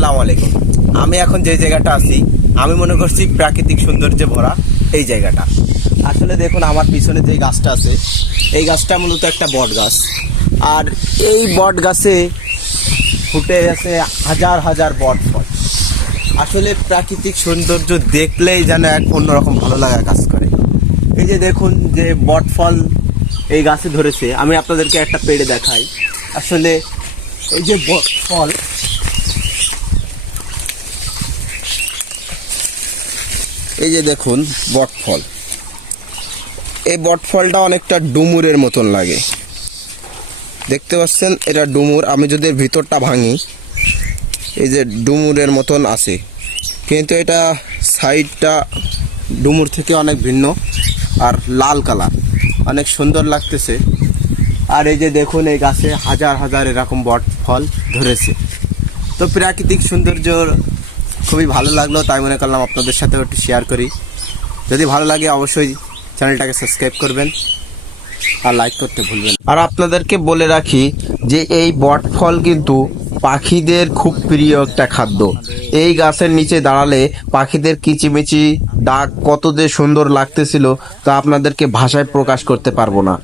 আসসালামু আলাইকুম। আমি এখন যে জায়গাটা আছি আমি মনে করছি প্রাকৃতিক সৌন্দর্যে ভরা এই জায়গাটা। আসলে দেখুন আমার পিছনে যে গাছটা আছে এই গাছটা মূলত একটা বট গাছ, আর এই বট গাছে ফুটে আছে হাজার হাজার বট ফল। আসলে প্রাকৃতিক সৌন্দর্য দেখলেই যেন এক অন্যরকম ভালো লাগা কাজ করে। এই যে দেখুন যে বট ফল এই গাছে ধরেছে, আমি আপনাদেরকে একটা পেড়ে দেখাই। আসলে এই যে বট ফল, এই যে দেখুন বট ফল, এই বট ফলটা অনেকটা ডুমুরের মতন লাগে, দেখতে পাচ্ছেন এটা ডুমুর। আমি যদি এর ভিতরটা ভাঙি, এই যে ডুমুরের মতন আছে, কিন্তু এটা সাইডটা ডুমুর থেকে অনেক ভিন্ন আর লাল কালার, অনেক সুন্দর লাগতেছে। আর এই যে দেখুন এই গাছে হাজার হাজার এরকম বট ফল ধরেছে। তো প্রাকৃতিক সৌন্দর্য খুবই ভালো লাগলো, তাই মনে করলাম আপনাদের সাথেও একটু শেয়ার করি। যদি ভালো লাগে অবশ্যই চ্যানেলটাকে সাবস্ক্রাইব করবেন আর লাইক করতে ভুলবেন। আর আপনাদেরকে বলে রাখি যে এই বট ফল কিন্তু পাখিদের খুব প্রিয় একটা খাদ্য। এই গাছের নিচে দাঁড়ালে পাখিদের কিচিমিচি ডাক কত যে সুন্দর লাগতেছিল তা আপনাদেরকে ভাষায় প্রকাশ করতে পারবো না।